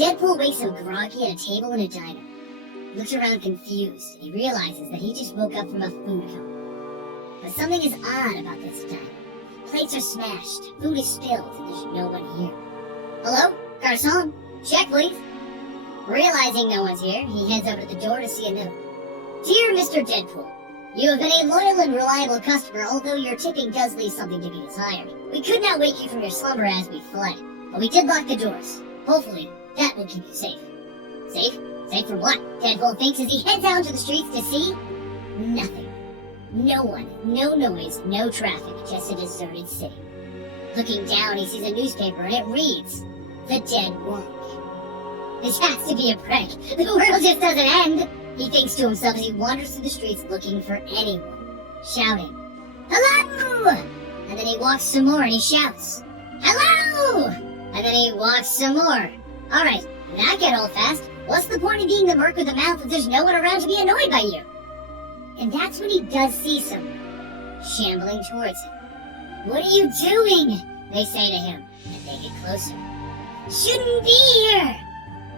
Deadpool wakes up groggy at a table in a diner. He looks around confused, and he realizes that he just woke up from a food coma. But something is odd about this diner. Plates are smashed, food is spilled, and there's no one here. Hello? Garçon? Check, please. Realizing no one's here, he heads over to the door to see a note. Dear Mr. Deadpool, you have been a loyal and reliable customer, although your tipping does leave something to be desired. We could not wake you from your slumber as we fled, but we did lock the doors. Hopefully, that will keep you safe. Safe? Safe from what? Deadpool thinks as he heads out into the streets to see nothing. No one, no noise, no traffic, just a deserted city. Looking down, he sees a newspaper and it reads, The Dead Wonk. This has to be a prank. The world just doesn't end. He thinks to himself as he wanders through the streets looking for anyone, shouting, Hello! And then he walks some more and he shouts, Hello! And then he walks some more. Alright, that get old fast. What's the point of being the merc with the mouth if there's no one around to be annoyed by you? And that's when he does see someone shambling towards him. What are you doing? They say to him, and they get closer. Shouldn't be here!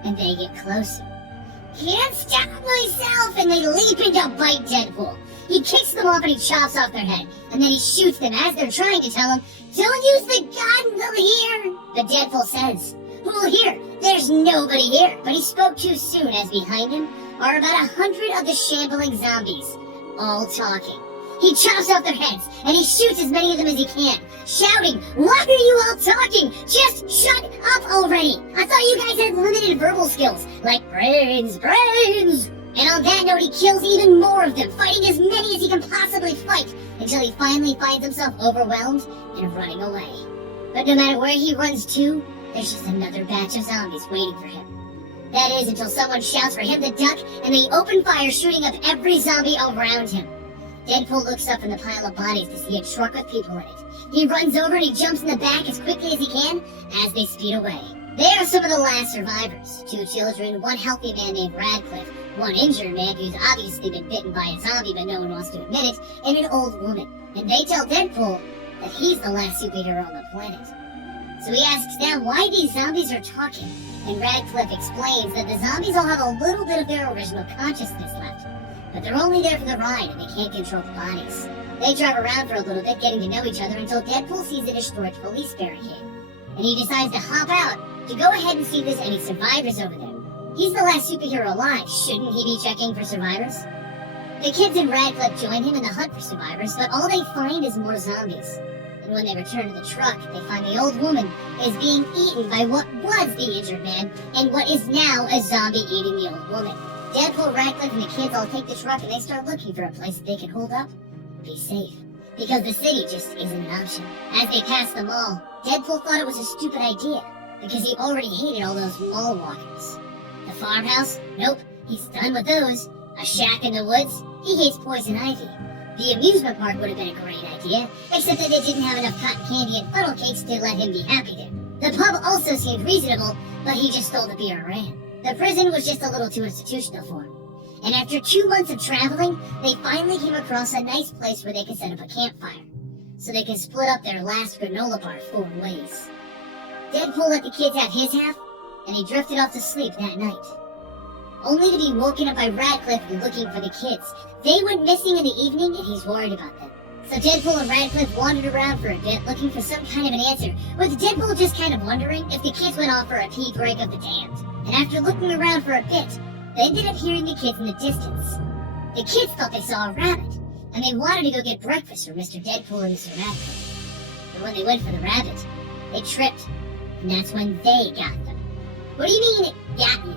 And they get closer. Can't stop myself! And they leap in to bite Deadpool. He kicks them off and he chops off their head. And then he shoots them as they're trying to tell him, Don't use the gun, they'll hear! But Deadpool says, Who will hear? There's nobody here. But he spoke too soon as behind him are about 100 of the shambling zombies, all talking. He chops off their heads, and he shoots as many of them as he can, shouting, Why are you all talking? Just shut up already! I thought you guys had limited verbal skills, like brains, brains! And on that note, he kills even more of them, fighting as many as he can possibly fight, until he finally finds himself overwhelmed and running away. But no matter where he runs to, there's just another batch of zombies waiting for him. That is until someone shouts for him to duck, and they open fire, shooting up every zombie around him. Deadpool looks up in the pile of bodies to see a truck with people in it. He runs over and he jumps in the back as quickly as he can as they speed away. They are some of the last survivors. 2 children, 1 healthy man named Radcliffe, 1 injured man who's obviously been bitten by a zombie but no one wants to admit it, and an old woman. And they tell Deadpool that he's the last superhero on the planet. So he asks them why these zombies are talking, and Radcliffe explains that the zombies all have a little bit of their original consciousness left, but they're only there for the ride and they can't control the bodies. They drive around for a little bit, getting to know each other until Deadpool sees a destroyed police barricade, and he decides to hop out to go ahead and see if there's any survivors over there. He's the last superhero alive, shouldn't he be checking for survivors? The kids and Radcliffe join him in the hunt for survivors, but all they find is more zombies. And when they return to the truck, they find the old woman is being eaten by what was the injured man, and what is now a zombie eating the old woman. Deadpool, Radcliffe, and the kids all take the truck and they start looking for a place that they can hold up and be safe. Because the city just isn't an option. As they pass the mall, Deadpool thought it was a stupid idea, because he already hated all those mall walkers. The farmhouse? Nope, he's done with those. A shack in the woods? He hates poison ivy. The amusement park would have been a great idea, except that they didn't have enough cotton candy and funnel cakes to let him be happy there. The pub also seemed reasonable, but he just stole the beer and ran. The prison was just a little too institutional for him. And after 2 months of traveling, they finally came across a nice place where they could set up a campfire, so they could split up their last granola bar 4 ways. Deadpool let the kids have his half, and he drifted off to sleep that night, only to be woken up by Radcliffe looking for the kids. They went missing in the evening, and he's worried about them. So Deadpool and Radcliffe wandered around for a bit, looking for some kind of an answer, with Deadpool just kind of wondering if the kids went off for a pee break of the damned. And after looking around for a bit, they ended up hearing the kids in the distance. The kids thought they saw a rabbit, and they wanted to go get breakfast for Mr. Deadpool and Mr. Radcliffe. But when they went for the rabbit, they tripped, and that's when they got them. What do you mean, it got you?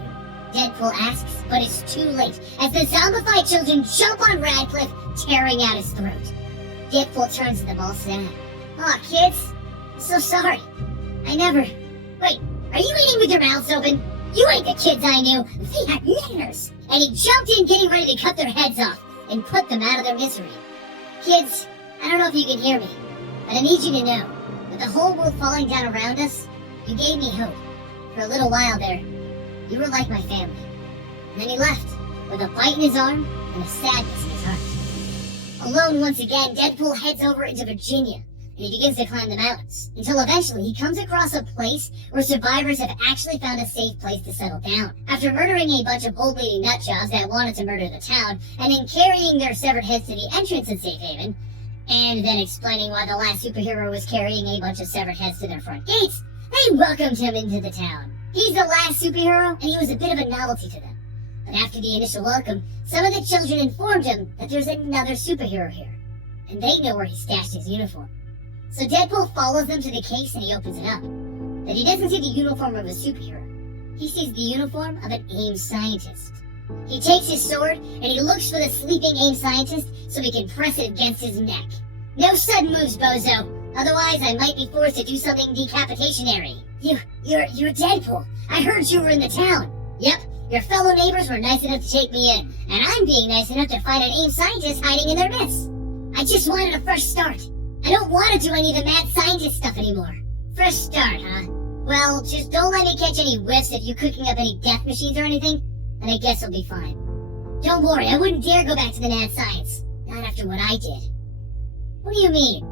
Deadpool asks, but it's too late, as the zombified children jump on Radcliffe, tearing out his throat. Deadpool turns to them all sad. Aw, kids, I'm so sorry. I never... Wait, are you eating with your mouths open? You ain't the kids I knew. They had manners. And he jumped in, getting ready to cut their heads off and put them out of their misery. Kids, I don't know if you can hear me, but I need you to know that the whole world falling down around us, you gave me hope. For a little while there, you were like my family. And then he left, with a bite in his arm and a sadness in his heart. Alone once again, Deadpool heads over into Virginia, and he begins to climb the mountains, until eventually he comes across a place where survivors have actually found a safe place to settle down. After murdering a bunch of old lady nutjobs that wanted to murder the town, and then carrying their severed heads to the entrance in Safe Haven, and then explaining why the last superhero was carrying a bunch of severed heads to their front gates, they welcomed him into the town. He's the last superhero, and he was a bit of a novelty to them. But after the initial welcome, some of the children informed him that there's another superhero here, and they know where he stashed his uniform. So Deadpool follows them to the case and he opens it up. But he doesn't see the uniform of a superhero. He sees the uniform of an AIM scientist. He takes his sword and he looks for the sleeping AIM scientist so he can press it against his neck. No sudden moves, bozo. Otherwise, I might be forced to do something decapitationary. You're Deadpool. I heard you were in the town. Yep, your fellow neighbors were nice enough to take me in, and I'm being nice enough to find an AIM scientist hiding in their midst. I just wanted a fresh start. I don't want to do any of the mad scientist stuff anymore. Fresh start, huh? Well, just don't let me catch any whiffs of you cooking up any death machines or anything, and I guess I'll be fine. Don't worry, I wouldn't dare go back to the mad science. Not after what I did. What do you mean?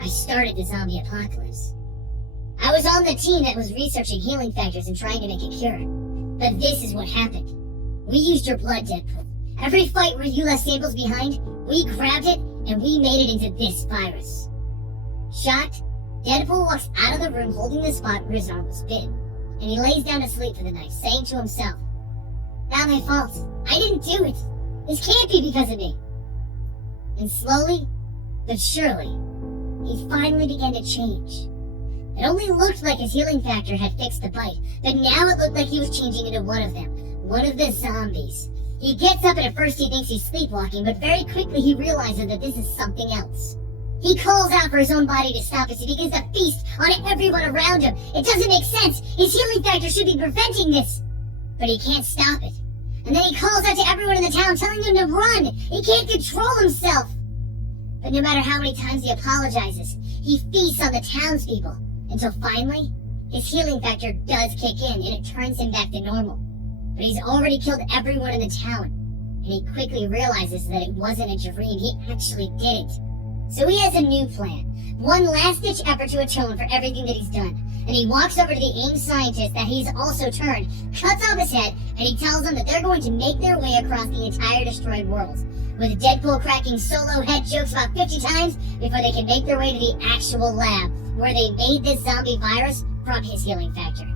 I started the zombie apocalypse. I was on the team that was researching healing factors and trying to make a cure. But this is what happened. We used your blood, Deadpool. Every fight where you left samples behind, we grabbed it and we made it into this virus. Shocked, Deadpool walks out of the room holding the spot where his arm was bitten, and he lays down to sleep for the night, saying to himself, "Not my fault. I didn't do it. This can't be because of me." And slowly, but surely, he finally began to change. It only looked like his healing factor had fixed the bite, but now it looked like he was changing into one of them, one of the zombies. He gets up and at first he thinks he's sleepwalking, but very quickly he realizes that this is something else. He calls out for his own body to stop as he begins to feast on everyone around him. It doesn't make sense. His healing factor should be preventing this. But he can't stop it. And then he calls out to everyone in the town telling them to run. He can't control himself. But no matter how many times he apologizes, he feasts on the townspeople. Until finally, his healing factor does kick in and it turns him back to normal. But he's already killed everyone in the town. And he quickly realizes that it wasn't a dream. He actually did it. So he has a new plan. One last-ditch effort to atone for everything that he's done. And he walks over to the AIM scientist that he's also turned, cuts off his head, and he tells them that they're going to make their way across the entire destroyed world, with Deadpool cracking solo head jokes about 50 times before they can make their way to the actual lab, where they made this zombie virus from his healing factor.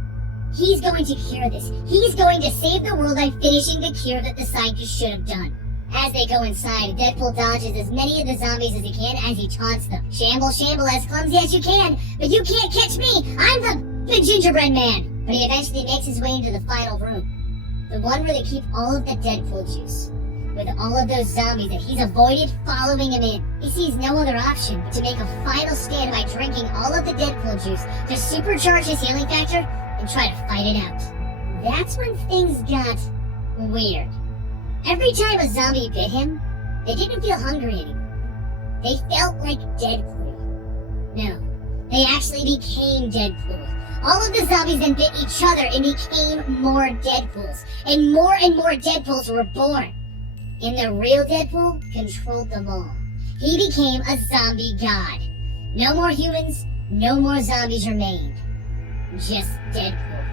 He's going to cure this. He's going to save the world by finishing the cure that the scientists should have done. As they go inside, Deadpool dodges as many of the zombies as he can as he taunts them. Shamble, shamble, as clumsy as you can, but you can't catch me! I'm the gingerbread man! But he eventually makes his way into the final room. The one where they keep all of the Deadpool juice. With all of those zombies that he's avoided following him in. He sees no other option but to make a final stand by drinking all of the Deadpool juice to supercharge his healing factor and try to fight it out. That's when things got weird. Every time a zombie bit him, they didn't feel hungry anymore. They felt like Deadpool. No, they actually became Deadpool. All of the zombies then bit each other and became more Deadpools. And more Deadpools were born. And the real Deadpool controlled them all. He became a zombie god. No more humans, no more zombies remained. Just Deadpool.